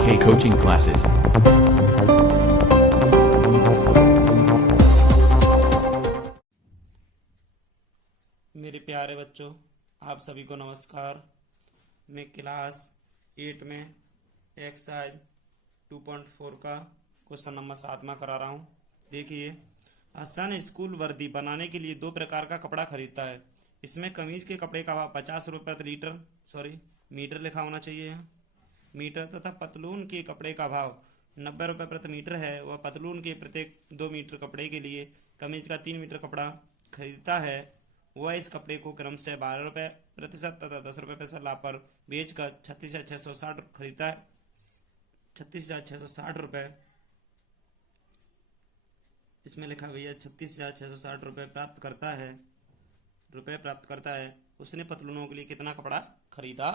RK Coaching Classes. मेरे प्यारे बच्चों, आप सभी को नमस्कार। मैं क्लास 8 में एक्सरसाइज 2.4 का क्वेश्चन नंबर 7 में करा रहा हूँ। देखिए, हसन स्कूल वर्दी बनाने के लिए 2 प्रकार का कपड़ा खरीदता है। इसमें कमीज के कपड़े का भाव 50 रुपये प्रति मीटर लिखा होना चाहिए यहाँ मीटर, तथा पतलून के कपड़े का भाव 90 रुपये प्रति मीटर है। वह पतलून के प्रत्येक 2 मीटर कपड़े के लिए कमीज का 3 मीटर कपड़ा खरीदता है। वह इस कपड़े को क्रमशः 12 रुपये प्रतिशत तथा 10 रुपये प्रतिशत लाभ पर बेचकर 36,660 खरीदता है। 36,660 रुपये, इसमें लिखा भैया 36,660 रुपये प्राप्त करता है। उसने पतलूनों के लिए कितना कपड़ा खरीदा?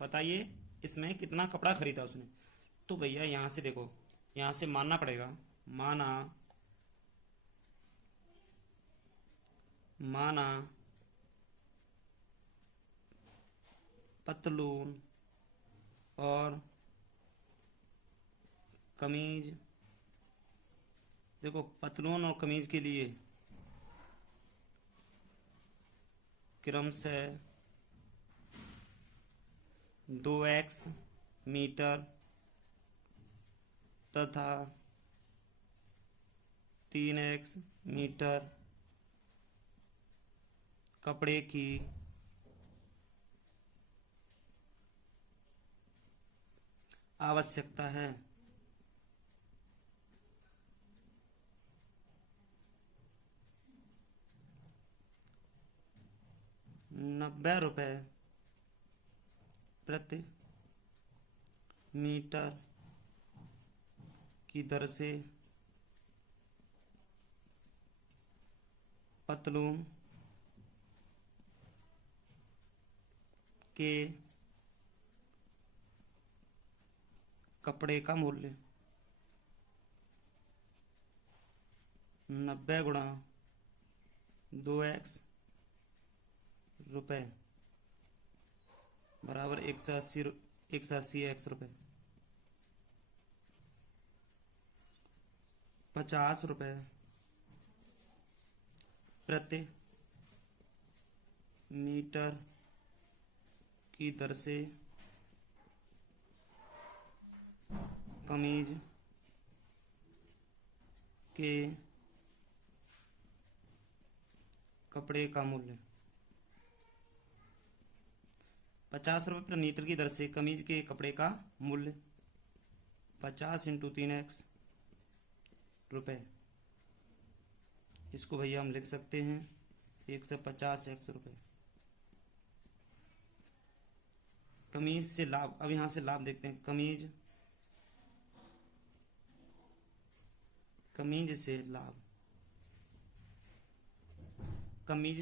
बताइए, इसमें कितना कपड़ा खरीदा उसने? तो भैया यहाँ से देखो, यहाँ से मानना पड़ेगा। माना पतलून और कमीज, देखो पतलून और कमीज के लिए क्रमशः 2x मीटर तथा 3x मीटर कपड़े की आवश्यकता है। ₹90 प्रति मीटर की दर से पतलून के कपड़े का मूल्य 90 गुणा 2x रुपये बराबर 180x रुपये। 50 रुपये प्रति मीटर की दर से कमीज के कपड़े का मूल्य 50 रुपये प्रति मीटर की दर से कमीज के कपड़े का मूल्य 50 × 3x रुपये। इसको भैया हम लिख सकते हैं 150x रुपये। कमीज से लाभ, अब यहाँ से लाभ देखते हैं। कमीज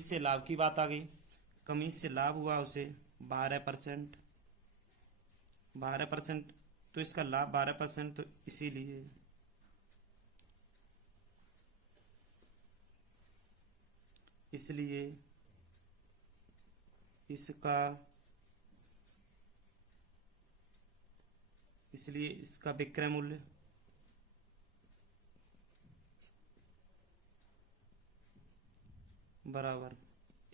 से लाभ की बात आ गई। कमीज से लाभ हुआ उसे 12%। तो इसका लाभ 12%, तो इसीलिए इसका विक्रय मूल्य बराबर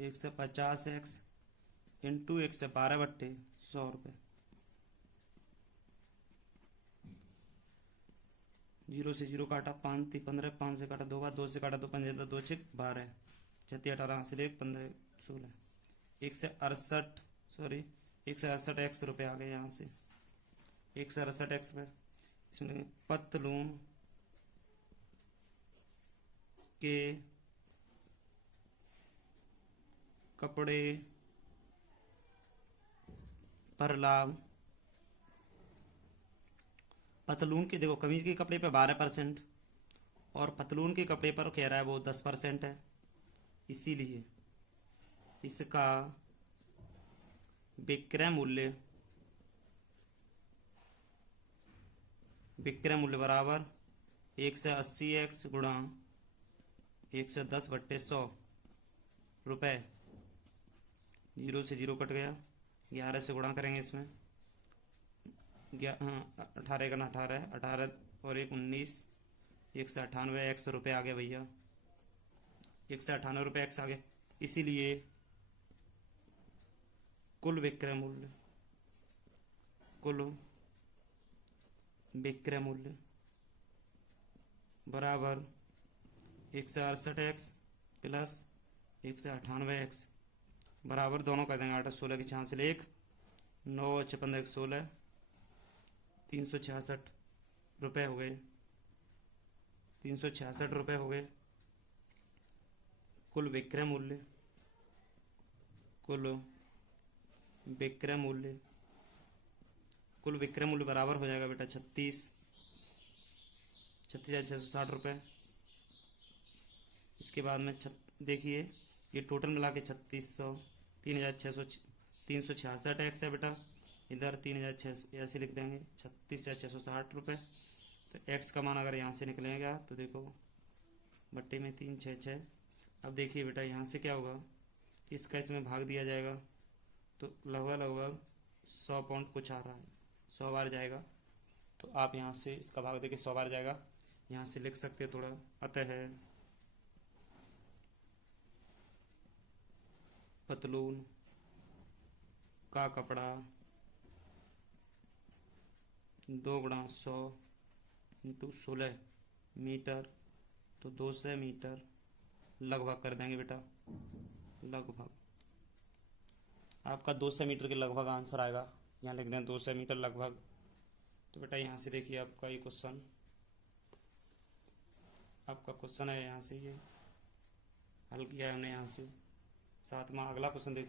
150x इंटू 112/100 रुपये। 0 से 0 काटा, 5 × 15, 5 से काटा 2 बार, 2 से काटा 2, 5 2 6 12, 36 18 से 1 15 16, 168x रुपये आ गए। यहाँ से 168x रुपये। इसमें पतलून के कपड़े पर लाभ, पतलून के, देखो कमीज के कपड़े पर 12% और पतलून के कपड़े पर कह रहा है वो 10% है, इसीलिए इसका विक्रय मूल्य बराबर 180x गुणा 110/100 रुपये। 0 से 0 कट गया, 11 से गुणा करेंगे इसमें 18 का 18, 18 और 1 19, 198 एक्स रुपये आ गए भैया, 198 रुपये एक्स आ गए। इसीलिए कुल विक्रय मूल्य, कुल विक्रय मूल्य बराबर 168 एक्स प्लस 198 एक्स बराबर, दोनों कर देंगे 8 16 की 6 से 1 9 6 15 16, 366 रुपये हो गए, 366 रुपये हो गए कुल विक्रय मूल्य, कुल विक्रय मूल्य, कुल विक्रय मूल्य बराबर हो जाएगा बेटा 36,660 रुपये। इसके बाद में देखिए ये टोटल मिला के 3600, 3,600 एक्स है बेटा, इधर 3,600 ऐसे लिख देंगे, 36,660 रुपये। तो एक्स का मान अगर यहाँ से निकलेगा तो देखो बट्टे में 3 6 6। अब देखिए बेटा यहाँ से क्या होगा, इसका इसमें भाग दिया जाएगा तो लगभग 100 पॉइंट कुछ आ रहा है, 100 बार जाएगा। तो आप यहाँ से इसका भाग देके 100 बार जाएगा, यहाँ से लिख सकते हैं थोड़ा, अतः पतलून का कपड़ा 2 × 100 × 16 मीटर, तो 200 मीटर लगभग कर देंगे बेटा, लगभग आपका 200 मीटर के लगभग आंसर आएगा। यहाँ लिख दें 200 मीटर लगभग। तो बेटा यहाँ से देखिए आपका ये क्वेश्चन, आपका क्वेश्चन है, यहाँ से ये हल किया है हमने। यहाँ से साथ में अगला क्वेश्चन देख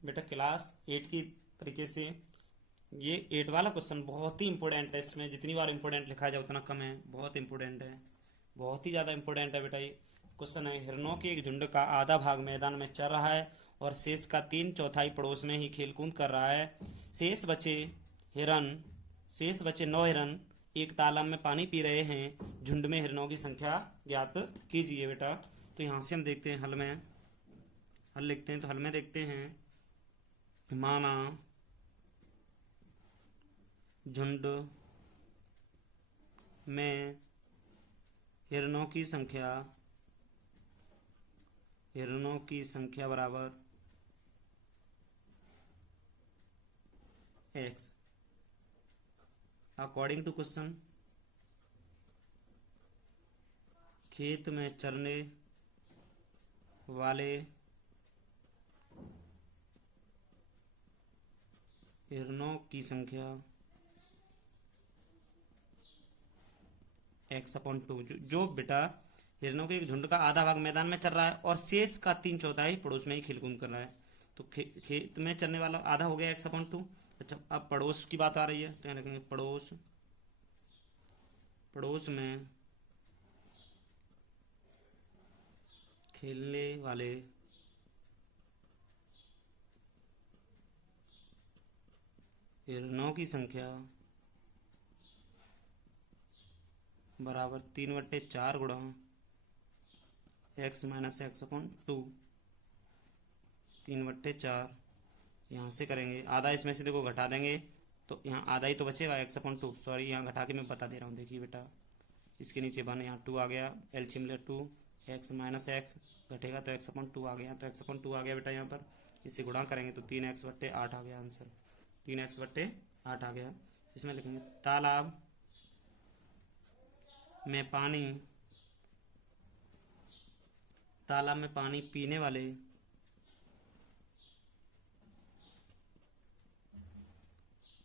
बेटा, क्लास 8 की तरीके से ये 8 वाला क्वेश्चन बहुत ही इंपॉर्टेंट है। इसमें जितनी बार इंपॉर्टेंट लिखा जाए उतना कम है, बहुत इंपॉर्टेंट है, बहुत ही ज़्यादा इंपॉर्टेंट है बेटा। ये क्वेश्चन है, हिरणों के एक झुंड का आधा भाग मैदान में चल रहा है और शेष का 3/4 पड़ोस में ही खेलकूद कर रहा है। शेष बचे 9 हिरण एक तालाब में पानी पी रहे हैं। झुंड में हिरणों की संख्या ज्ञात कीजिए बेटा। तो यहाँ से हम देखते हैं हल में, हल लिखते हैं। तो हल में देखते हैं, माना झुंड में हिरणों की संख्या बराबर x। अकॉर्डिंग टू क्वेश्चन, खेत में चरने वाले हिरणों की संख्या x/2। जो बेटा हिरणों के एक झुंड का आधा भाग मैदान में चल रहा है और शेष का 3/4 पड़ोस में ही खेलकूद कर रहा है। तो खेत में चलने वाला आधा हो गया x/2। अच्छा, अब पड़ोस की बात आ रही है तो यहाँ लिखेंगे पड़ोस में खेलने वाले हिरणों की संख्या बराबर 3/4 गुणा x - x/2। 3/4 यहाँ से करेंगे, आधा इसमें से देखो घटा देंगे तो यहाँ आधा ही तो बचेगा x/2। सॉरी, यहाँ घटा के मैं बता दे रहा हूँ। देखिए बेटा, इसके नीचे बन, यहाँ 2 आ गया, एलसीएम ले 2, x - x घटेगा तो x/2 आ गया। तो x/2 आ गया बेटा, यहाँ पर इसे गुणा करेंगे तो 3x/8 आ गया आंसर, 3x/8 आ गया। इसमें लिखेंगे तालाब में पानी पीने वाले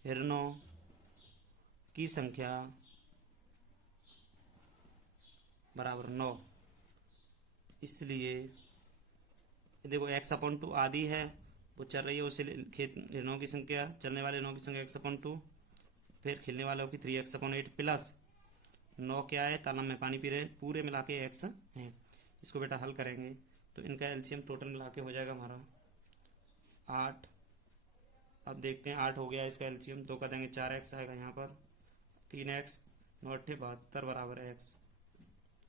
हिरणों की संख्या बराबर 9। इसलिए देखो x/2 आधी है, वो चल रही है, उसे खेत हिरणों की संख्या, चलने वाले हिरणों की संख्या x/2, फिर खेलने वालों की 3x/8 प्लस 9 क्या है, तालाब में पानी पी रहे, पूरे मिला के x हैं। इसको बेटा हल करेंगे तो इनका एलसीएम टोटल मिला के हो जाएगा हमारा 8। अब देखते हैं 8 हो गया, इसका एलसीएम 2 का देंगे 4x आएगा, यहाँ पर 3x 9 8 72 बराबर x।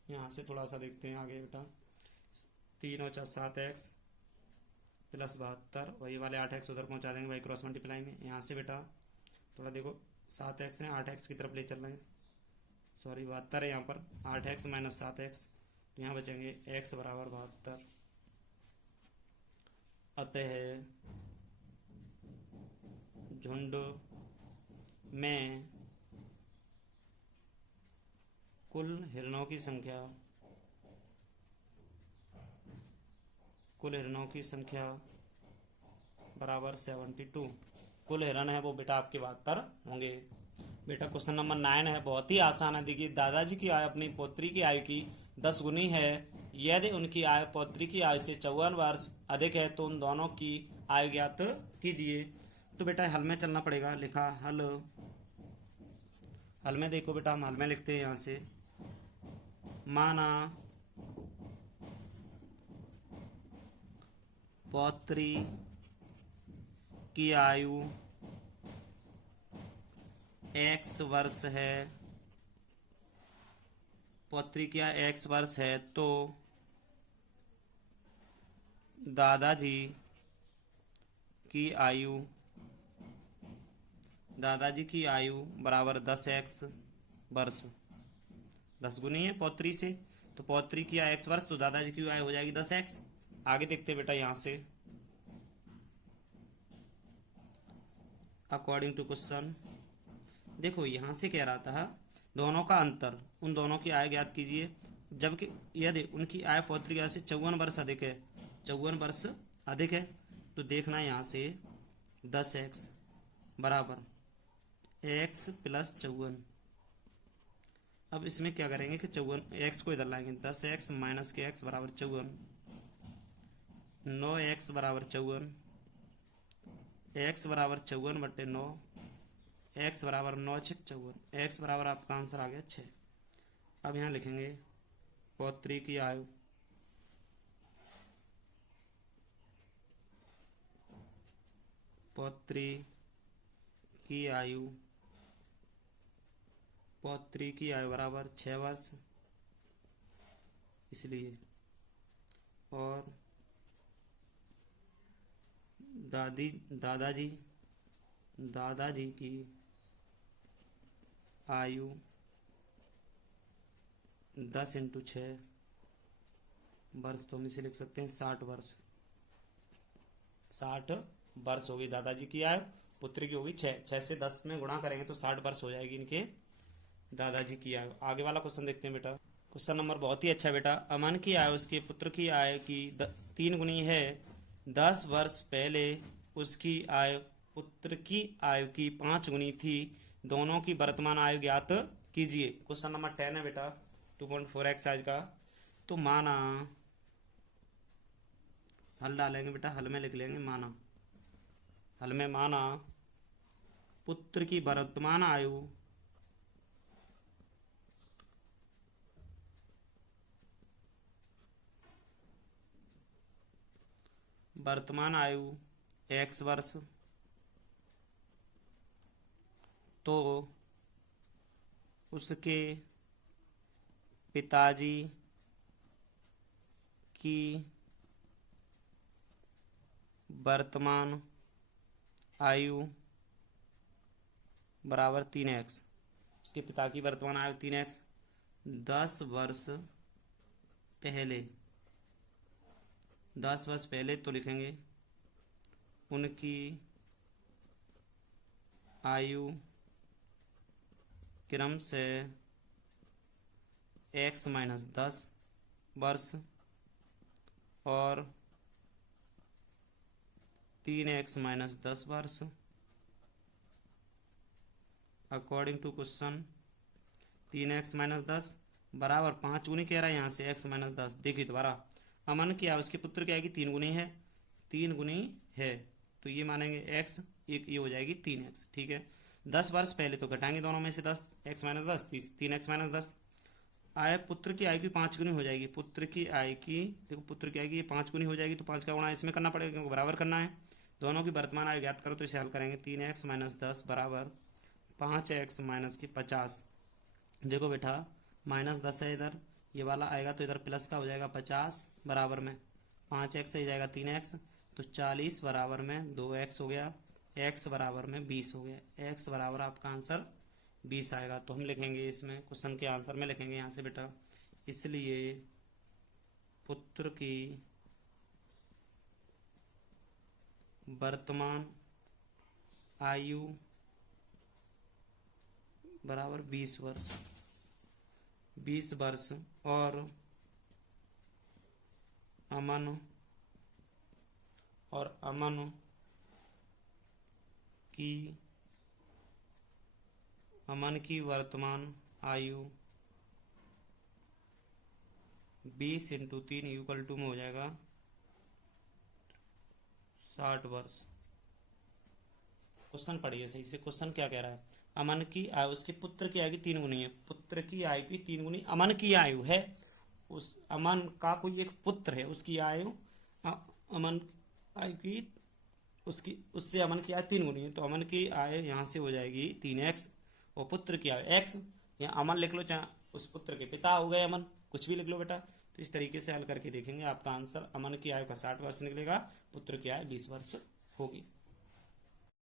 यहाँ से थोड़ा सा देखते हैं आगे बेटा, 3 और 4 7x प्लस 72, वही वाले 8x उधर पहुँचा देंगे भाई क्रॉस मल्टीप्लाई में। यहाँ से बेटा थोड़ा देखो 7x है, 8x की तरफ ले चल रहे हैं, सॉरी 72 है यहाँ पर, 8x माइनस 7x, तो यहाँ बचेंगे x बराबर 72। अतः झुंड में कुल हिरणों की संख्या बराबर 72। कुल हिरण है वो बेटा आपके 72 होंगे। बेटा क्वेश्चन नंबर 9 है, बहुत ही आसान है। देखिए, दादाजी की आयु अपनी पौत्री की आयु की 10 गुनी है। यदि उनकी आयु पौत्री की आयु से 54 वर्ष अधिक है तो उन दोनों की आयु ज्ञात कीजिए। तो बेटा हल में चलना पड़ेगा। लिखा हल में देखो बेटा, हम हल में लिखते हैं यहाँ से, माना पौत्री की आयु x वर्ष है, पौत्री की आयु x वर्ष है, तो दादाजी की आयु बराबर 10x वर्ष। 10 गुनी है पौत्री से, तो पौत्री की आयु x वर्ष, तो दादाजी की आयु हो जाएगी 10x। आगे देखते बेटा यहां से, अकॉर्डिंग टू क्वेश्चन, देखो यहां से कह रहा था दोनों का अंतर, उन दोनों की आयु ज्ञात कीजिए। जबकि यदि उनकी आयु पौत्री की आयु से 54 वर्ष अधिक है, 54 वर्ष अधिक है, तो देखना यहाँ से 10x बराबर x प्लस 54। अब इसमें क्या करेंगे कि 54 x को इधर लाएंगे, 10x माइनस के x बराबर 54, 9x बराबर 54, x बराबर 54 बटे 9, x बराबर 9 छक 54, x बराबर आपका आंसर आ गया 6। अब यहाँ लिखेंगे पौत्री की आयु, पौत्री की आयु बराबर 6 वर्ष, इसलिए, और दादाजी की आयु 10 × 6 वर्ष, तो हम इसे लिख सकते हैं 60 वर्ष। 60 वर्ष होगी दादाजी की आयु, पुत्र की होगी 6 से 10 में गुणा करेंगे तो 60 वर्ष हो जाएगी इनके दादाजी की आयु। आगे वाला क्वेश्चन देखते हैं बेटा। क्वेश्चन नंबर बहुत ही अच्छा बेटा। अमन की आयु उसके पुत्र की आयु की 3 गुनी है। 10 वर्ष पहले उसकी आयु पुत्र की आयु की 5 गुनी थी। दोनों की वर्तमान आयु ज्ञात कीजिए। क्वेश्चन नंबर 10 है बेटा, 2.4 एक्सरसाइज का। तो माना, हल डालेंगे बेटा, हल में लिख लेंगे माना, हल में माना पुत्र की वर्तमान आयु x वर्ष, तो उसके पिताजी की वर्तमान आयु बराबर 3x। उसके पिता की वर्तमान आयु 3x। 10 वर्ष पहले तो लिखेंगे उनकी आयु क्रम से x माइनस 10 वर्ष और 3x माइनस 10 वर्ष। According to question 3x minus 10 बराबर 5 गुनी कह रहा है यहाँ से x माइनस 10। देखिए दोबारा, अमन की आयु उसके पुत्र की आएगी 3 गुनी है, 3 गुनी है, तो ये मानेंगे x, एक ये हो जाएगी 3x। ठीक है, 10 वर्ष पहले तो घटाएंगे दोनों में से 10, x माइनस 10, 3x माइनस 10। आयु पुत्र की आयु की 5 गुनी हो जाएगी। पुत्र की आयु की, देखो पुत्र की आयु की ये 5 गुनी हो जाएगी, तो 5 का गुणा इसमें करना पड़ेगा क्योंकि बराबर करना है। दोनों की वर्तमान आयु ज्ञात करो तो इसे हल करेंगे। 3x माइनस 10 बराबर 5x माइनस की 50। देखो बेटा माइनस 10 है इधर, ये वाला आएगा तो इधर प्लस का हो जाएगा 50 बराबर में 5x से जाएगा 3x, तो 40 बराबर में 2x हो गया। x बराबर में 20 हो गया। x बराबर आपका आंसर 20 आएगा। तो हम लिखेंगे इसमें क्वेश्चन के आंसर में लिखेंगे यहाँ से बेटा, इसलिए पुत्र की वर्तमान आयु बराबर 20 वर्ष, 20 वर्ष और अमन की वर्तमान आयु 20 × 3 इक्वल टू में हो जाएगा 60 वर्ष। क्वेश्चन पढ़िए सही से। क्वेश्चन क्या कह रहा है? अमन की आयु, उसके पुत्र की आयु की 3 गुनी है। पुत्र की आयु की 3 गुनी अमन की आयु है। उस अमन का कोई एक पुत्र है, उसकी आयु अमन आयु की उससे अमन की आयु 3 गुनी है। तो अमन की आयु यहाँ से हो जाएगी 3x और पुत्र की आयु x, या अमन लिख लो, चाहे उस पुत्र के पिता हो गए अमन, कुछ भी लिख लो बेटा। तो इस तरीके से हल करके देखेंगे, आपका आंसर अमन की आयु का 60 वर्ष निकलेगा, पुत्र की आयु 20 वर्ष होगी।